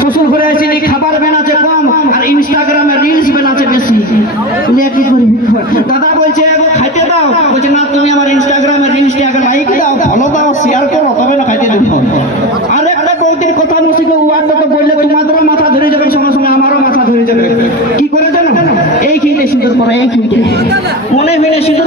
শ্বশুর ঘরে আসেনি কি খাবার বানাচ্ছে কম আর ইনস্টাগ্রামে রিলস বানাচ্ছে বেশি। দাদা বলছে "এগো খাইতে দাও। বলছে, না, তুমি আমার ইনস্টাগ্রামে রিলসটা আগে লাইক দাও ভালো দাও শেয়ার করো তবে না খাইতে দেবো আর একটা বৌদির কথা মুসিকে ওয়ার্ডটা তো বললে তোমাদেরও মাথা ধরে যাবে সঙ্গে সঙ্গে আমারও মাথা ধরে যাবে কি করে জানো এই খেয়ে সুন্দর করে এই খেয়ে মনে হইলে সুন্দর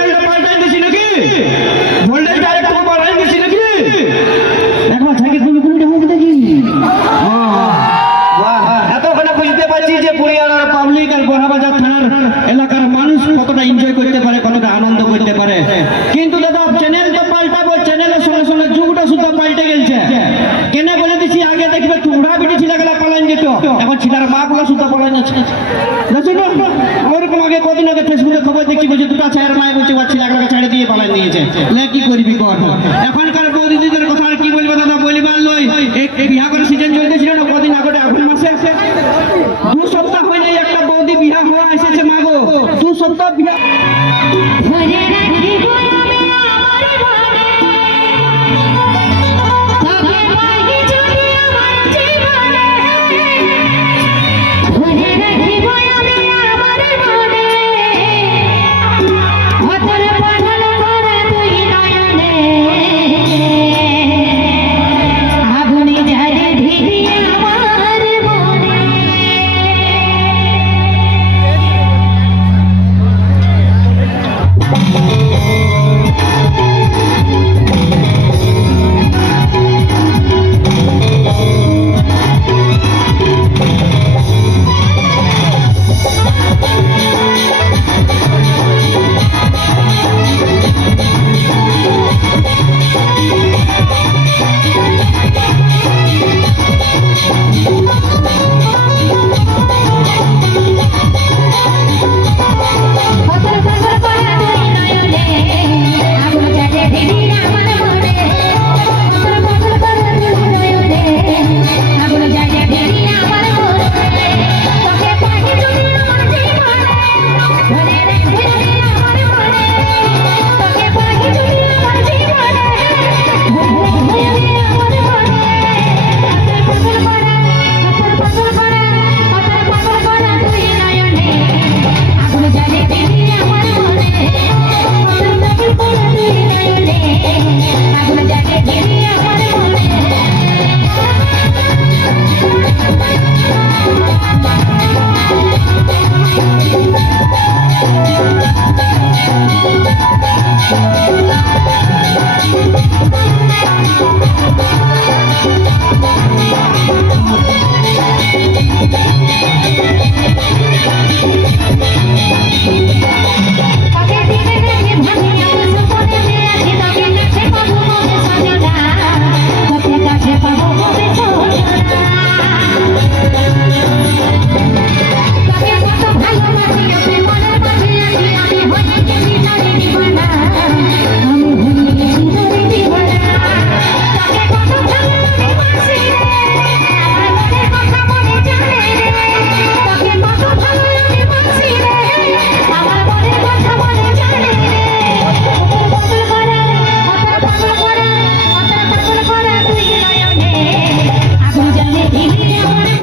নাকি ভোল্টেজটা একটু বাড়াই দিছি নাকি? একবার দেখি। এতক্ষণে বুঝতে পারছি যে পুরিয়ার পাবলিক আর বড়াবাজার থানার এলাকার মানুষ কতটা এনজয় করতে পারে মা মাগুলা সুতা পড়াই যাচ্ছে। দেখুন ওরকম আগে কদিন আগে ফেসবুকে খবর দেখি বলছে, দুটো ছায়ের মায়ের বলছে বা ছেলে একটাকে ছেড়ে দিয়ে পালাই নিয়েছে লে, কি করবি কর? এখনকার বৌদিদিদের কথা আর কি বলব দাদা, বলিবার নয় এই বিয়া করে সিজন চলতেছিল না, কদিন আগে এখন মাসে দু সপ্তাহ হয়ে একটা বৌদি বিয়া হওয়া এসেছে, মাগো। দু সপ্তাহ বিয়া